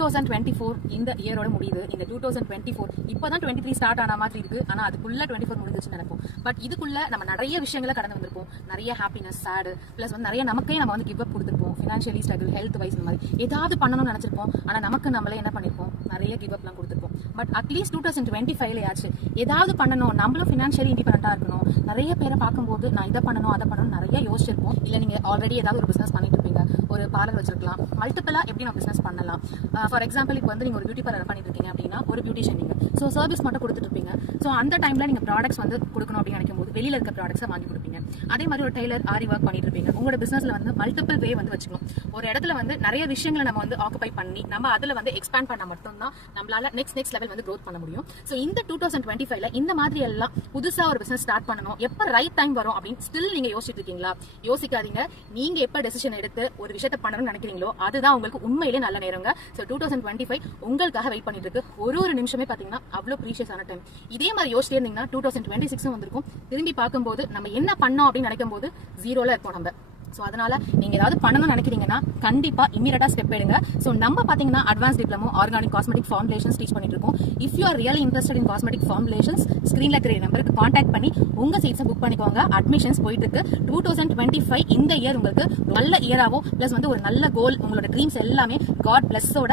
2024 இந்த இயரோட முடியுது. இந்த 2024 இப்பதான் 23 ஸ்டார்ட் ஆன மாதிரி இருக்கு. ஆனா அதுக்குள்ள 24 முடிஞ்சிச்சுன்னு நினைப்போம். பட் இதுக்குள்ள நம்ம நிறைய விஷயங்களை கடந்து வந்திருப்போம். நிறைய ஹாப்பினஸ், சேடு, பிளஸ் வந்து நிறைய நமக்கே நம்ம வந்து கிவ் அப் கொடுத்துருப்போம். ஃபினான்ஷியலி ஸ்ட்ரகிள், ஹெல்த் வைஸ் இந்த மாதிரி ஏதாவது பண்ணணும்னு நினைச்சிருப்போம். ஆனா நமக்கு நம்மளே என்ன பண்ணிருப்போம், நிறைய கிவ் அப்லாம் கொடுத்துருப்போம். பட் அட்லீஸ்ட் 2025 ஆச்சு ஏதாவது பண்ணணும், நம்மளும் ஃபினான்ஷியலி இண்டிபெண்டா இருக்கணும். நிறைய பேரை பார்க்கும்போது நான் இதை பண்ணணும் அதை பண்ணணும் நிறைய யோசிச்சிருப்போம். இல்ல நீங்க ஆல்ரெடி ஏதாவது ஒரு பிசினஸ் பண்ணிட்டு இருப்பீங்க, ஒரு பார்லர் வச்சிருக்கலாம், மல்டிபிளா எப்படி நம்ம பிசினஸ் பண்ணலாம். ஃபார் எக்ஸாம்பிள் இப்போ வந்து நீங்க ஒரு பியூட்டி பார்லர் பண்ணிட்டு இருக்கீங்க அப்படின்னா ஒரு பியூட்டிஷியன் நீங்க ஸோ சர்வீஸ் மட்டும் கொடுத்துட்டு இருப்பீங்க. ஸோ அந்த டைம்ல நீங்க ப்ராடக்ட்ஸ் வந்து கொடுக்கணும் அப்படின்னு நினைக்கும் போது வெளியில இருக்க ப்ராடக்ட்ஸை வாங்கி கொடுப்பீங்க. அதே மாதிரி ஒரு டெய்லர், ஆரி ஒர்க் பண்ணிட்டு இருப்பீங்க. உங்களோட பிசினஸ்ல வந்து மல்டிபிள் வே வந்து வச்சுக்கணும். ஒரு இடத்துல வந்து நிறைய விஷயங்களை நம்ம வந்து ஆக்குபை பண்ணி நம்ம அதுல வந்து எக்ஸ்பேண்ட் பண்ண மட்டும் தான் நம்மளால நெக்ஸ்ட் லெவல் வந்து க்ரோத் பண்ண முடியும். ஸோ இந்த 2025 இந்த மாதிரி எல்லாம் புதுசா ஒரு பிசினஸ் ஸ்டார்ட் பண்ணணும், எப்ப ரைட் டைம் வரும் அப்படின்னு ஸ்டில் நீங்க யோசிச்சுட்டு இருக்கீங்களா? யோசிக்காதீங்க. நீங்க எப்ப டெசிஷன் எடுத்து ஒரு விஷயத்தை பண்ணணும்னு நினைக்கிறீங்களோ அதுதான் உங்களுக்கு உண்மையிலே நல்ல நேரங்க. ஸோ 2025 உங்களுக்காக வெயிட் பண்ணிட்டு இருக்கு. ஒரு நிமிஷமே பாத்தீங்கன்னா அவ்வளவு ப்ரீஷியஸான டைம். இதே மாதிரி யோசிச்சே இருந்தீங்கன்னா 2026 வந்திருக்கும். திரும்பி பார்க்கும்போது நம்ம என்ன பண்ணோம் அப்படின்னு நினைக்கும் போது ஜீரோல இருப்போம் நம்ம. ஸோ அதனால நீங்க ஏதாவது பண்ணணும்னு நினைக்கிறீங்கன்னா கண்டிப்பா இமீடியட்டா ஸ்டெப் எடுங்க. ஸோ நம்ம பாத்தீங்கன்னா advance diploma organic cosmetic formulations teach பண்ணிட்டு இருக்கோம். If you are really interested in cosmetic formulations ஸ்கிரீன்ல தெரிய நம்பருக்கு கான்டாக்ட் பண்ணி உங்க சீட்ஸை புக் பண்ணிக்கோங்க. அட்மிஷன்ஸ் போயிட்டு இருக்கு. 2025 இந்த இயர் உங்களுக்கு நல்ல இயராவோ பிளஸ் வந்து ஒரு நல்ல கோல், உங்களோட ட்ரீம்ஸ் எல்லாமே காட் பிளஸோட